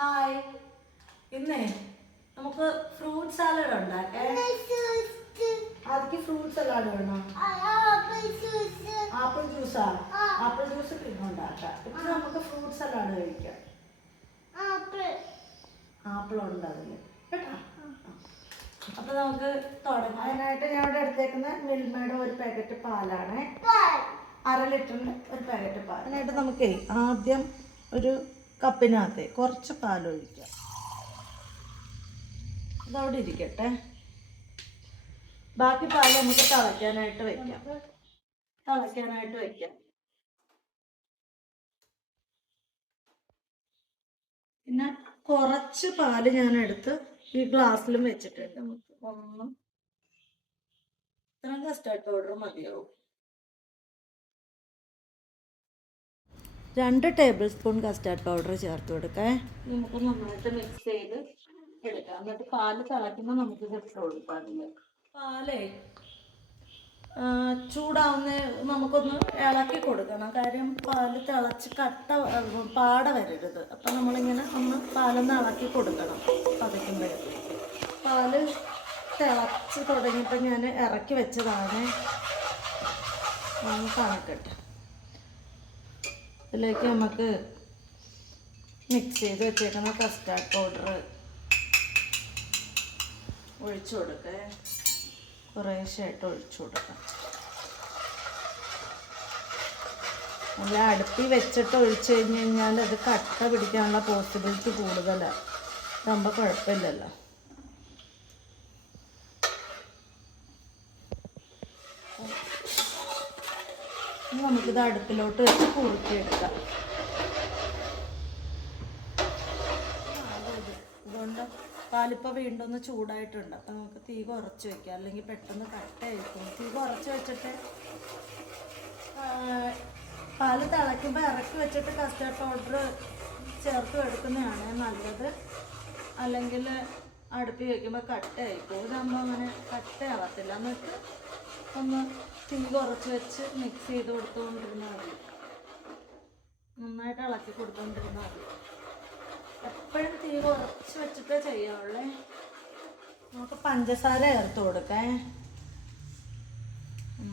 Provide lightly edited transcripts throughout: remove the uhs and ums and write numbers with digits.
Hi, ഇന്നേ നമുക്ക് fruit salad ഉണ്ടാക്കാം. അതിക്ക് ഫ്രൂട്ട് സലാഡ് വേണോ? ആപ്പിൾ ജ്യൂസാ? ആപ്പിൾ ജ്യൂസ് പിന്നെ ഉണ്ടാക്കാം. ഇപ്പൊ നമുക്ക് ഫ്രൂട്ട് സലാഡ് കഴിക്കാം. ആപ്പിൾ ഉണ്ട് അതില് കേട്ടോ. അപ്പൊ നമുക്ക് തുടങ്ങാം. അതിനായിട്ട് ഞാൻ ഇവിടെ എടുത്തേക്കുന്ന മിൽമയുടെ ഒരു പാക്കറ്റ് പാലാണ്, 1/2 ലിറ്ററിന്റെ ഒരു പാക്കറ്റ് പാൽ. അതിനായിട്ട് നമുക്ക് ആദ്യം ഒരു കപ്പിനകത്ത് കുറച്ച് പാലൊഴിക്കാം. അതവിടെ ഇരിക്കട്ടെ. ബാക്കി പാൽ നമുക്ക് തിളയ്ക്കാനായിട്ട് വെക്കാം. പിന്നെ കുറച്ച് പാല് ഞാൻ എടുത്ത് ഈ ഗ്ലാസ്സിലും വെച്ചിട്ടുണ്ട്. നമുക്ക് ഇത്രയും കസ്റ്റാർഡ് പൗഡർ മതിയാവും. 2 ടേബിൾ സ്പൂൺ കസ്റ്റാർഡ് പൗഡർ ചേർത്ത് കൊടുക്കാം. നമുക്ക് നന്നായിട്ട് മിക്സ് ചെയ്ത് എടുക്കാം. എന്നിട്ട് പാല് തിളയ്ക്കുമ്പോൾ നമുക്ക് ചേർത്ത് കൊടുക്കാം. പാലേ ചൂടാവുന്ന നമുക്കൊന്ന് ഇളക്കി കൊടുക്കണം. കാര്യം പാല് തിളച്ച് പാട വരരുത്. അപ്പം നമ്മളിങ്ങനെ ഒന്ന് പാലൊന്ന് ഇളക്കി കൊടുക്കണം. പതയ്ക്കുമ്പോൾ പാല് തിളച്ച് തുടങ്ങിയപ്പോൾ ഞാൻ ഇറക്കി വെച്ചതാണ്. കണക്കട്ടെ. ഇതിലേക്ക് നമുക്ക് മിക്സ് ചെയ്ത് വെച്ചേക്കുന്ന കസ്റ്റാർഡ് പൗഡർ ഒഴിച്ചു കൊടുക്കുക. കുറേശ്ശായിട്ട് ഒഴിച്ചു കൊടുക്കാം. നല്ല അടുപ്പിൽ വെച്ചിട്ട് ഒഴിച്ചു കഴിഞ്ഞാൽ അത് കട്ട പിടിക്കാനുള്ള പോസിബിലിറ്റി കൂടുതലാണ്. ഇതാകുമ്പോൾ കുഴപ്പമില്ലല്ലോ. നമുക്കിത് അടുപ്പിലോട്ട് വെച്ച് കുറുക്കിയെടുക്കാം. ഇതുകൊണ്ട് പാലിപ്പോൾ വീണ്ടും ഒന്ന് ചൂടായിട്ടുണ്ട്. അപ്പം നമുക്ക് തീ കുറച്ച് വയ്ക്കാം, അല്ലെങ്കിൽ പെട്ടെന്ന് കട്ടയായിരിക്കും. തീ കുറച്ച് വെച്ചിട്ട് പാല് തിളയ്ക്കുമ്പോൾ ഇറക്കി വെച്ചിട്ട് കസ്റ്റാർഡ് പൗഡർ ചേർത്ത് എടുക്കുന്നതാണ് നല്ലത്. അല്ലെങ്കിൽ അടുപ്പിൽ വയ്ക്കുമ്പോൾ കട്ടയായിരിക്കും. ഇതാകുമ്പോൾ അങ്ങനെ കട്ടയാവത്തില്ല. എന്നിട്ട് ഒന്ന് തീ കുറച്ച് വെച്ച് മിക്സ് ചെയ്ത് കൊടുത്തുകൊണ്ടിരുന്നാൽ മതി. നന്നായിട്ട് ഇളക്കി കൊടുത്തുകൊണ്ടിരുന്നാൽ മതി. എപ്പോഴും തീ കുറച്ച് വെച്ചിട്ടേ ചെയ്യാവുള്ളേ. നമുക്ക് പഞ്ചസാര ചേർത്ത് കൊടുക്കാം. 1, 2,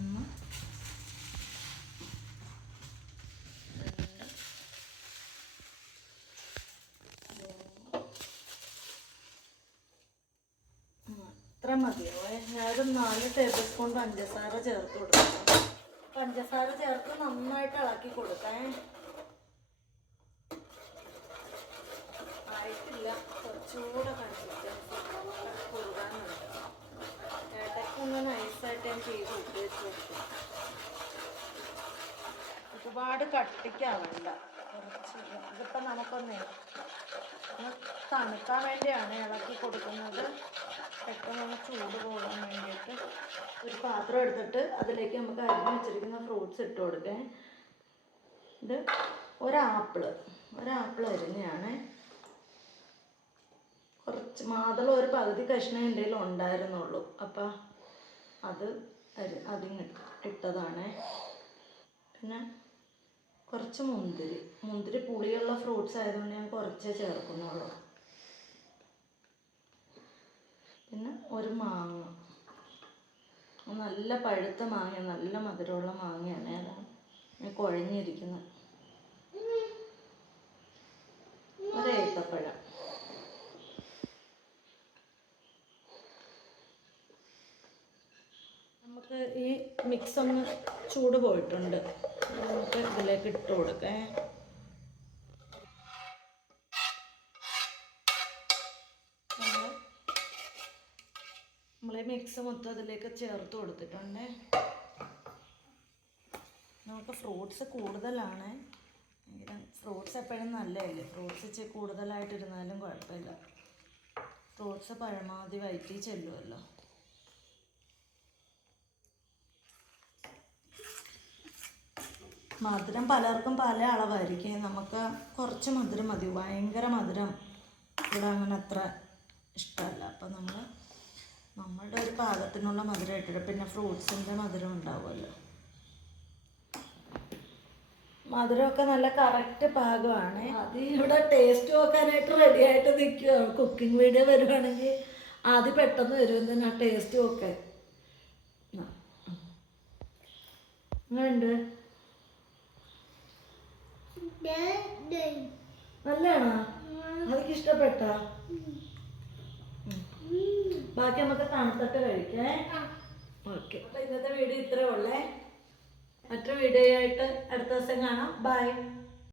3 ഇത്ര മതിയോ? ഞാനൊരു 4 ടേബിൾ സ്പൂൺ പഞ്ചസാര ചേർത്ത് കൊടുക്കാം. പഞ്ചസാര ചേർത്ത് നന്നായിട്ട് ഇളക്കി കൊടുക്കാം. ആയിട്ടില്ല, കുറച്ചുകൂടെ കൺസിസ്റ്റൻസി കൊടുക്കാനുണ്ട്. ഇടയ്ക്കൊന്ന് നൈസായിട്ട് ഞാൻ ചെയ്ത് ഉപയോഗിച്ച് കൊടുക്കും. ഒരുപാട് കട്ടിക്കാവണ്ട, കുറച്ച്. ഇതിപ്പോൾ നമുക്കൊന്ന് തണുക്കാൻ വേണ്ടിയാണ് ഇളക്കി കൊടുക്കുന്നത്. പെട്ടെന്ന് ചൂട് പോകാൻ വേണ്ടിയിട്ട് ഒരു പാത്രം എടുത്തിട്ട് അതിലേക്ക് നമുക്ക് അരിഞ്ഞ് വെച്ചിരിക്കുന്ന ഫ്രൂട്ട്സ് ഇട്ട് കൊടുക്കാം. ഇത് ഒരാപ്പിള് അരിഞ്ഞാണ്. കുറച്ച് മാതളം ഒരു പകുതി കഷ്ണം എൻ്റെ കയ്യിൽ ഉണ്ടായിരുന്നുള്ളൂ. അപ്പം അതിന് ഇട്ടതാണ്. പിന്നെ കുറച്ച് മുന്തിരി പുളിയുള്ള ഫ്രൂട്ട്സ് ആയതുകൊണ്ട് ഞാൻ കുറച്ചേ ചേർക്കുന്നുള്ളൂ. പിന്നെ ഒരു മാങ്ങ, നല്ല പഴുത്ത മാങ്ങ, നല്ല മധുരമുള്ള മാങ്ങയാണ്. അതാണ് ഞാൻ കുഴഞ്ഞിരിക്കുന്നത്. ഒരു ഏത്തപ്പഴം. നമുക്ക് ഈ മിക്സ് ഒന്ന് ചൂട് പോയിട്ടുണ്ട്. നമുക്ക് ഇതിലേക്ക് ഇട്ട് കൊടുക്കാം. നമ്മൾ ഈ മിക്സ് മൊത്തം അതിലേക്ക് ചേർത്ത് കൊടുത്തിട്ടുണ്ട്. നമുക്ക് ഫ്രൂട്ട്സ് കൂടുതലാണ്. ഫ്രൂട്ട്സ് എപ്പോഴും നല്ലതല്ലേ. ഫ്രൂട്ട്സ് ഇച്ചിരി കൂടുതലായിട്ടിരുന്നാലും കുഴപ്പമില്ല. ഫ്രൂട്ട്സ് പരമാവധി വയറ്റിൽ ചെല്ലുമല്ലോ. മധുരം പലർക്കും പല അളവായിരിക്കും. നമുക്ക് കുറച്ച് മധുരം മതി. ഭയങ്കര മധുരം ഇവിടെ അങ്ങനെ അത്ര ഇഷ്ടമല്ല. അപ്പം നമ്മളുടെ ഒരു പാകത്തിനുള്ള മധുരം ഇട്ടിട്ട് പിന്നെ ഫ്രൂട്ട്സിൻ്റെ മധുരം ഉണ്ടാവുമല്ലോ. മധുരമൊക്കെ നല്ല കറക്റ്റ് പാകമാണ്. അത് ഇവിടെ ടേസ്റ്റ് നോക്കാനായിട്ട് റെഡി ആയിട്ട് നിൽക്കുക. കുക്കിംഗ് വീഡിയോ വരുവാണെങ്കിൽ ആദ്യം പെട്ടെന്ന് വരും ആ ടേസ്റ്റ് നോക്കാൻ. ഉണ്ട് നല്ലതാണോ? അതൊക്കെ ഇഷ്ടപ്പെട്ട? ബാക്കി നമുക്ക് തണുത്തിട്ട് കഴിക്കേ. ഓക്കെ, അപ്പൊ ഇന്നത്തെ വീഡിയോ ഇത്രേ ഉള്ളേ. മറ്റൊരു വീഡിയോ ആയിട്ട് അടുത്ത ദിവസം കാണാം. ബൈ.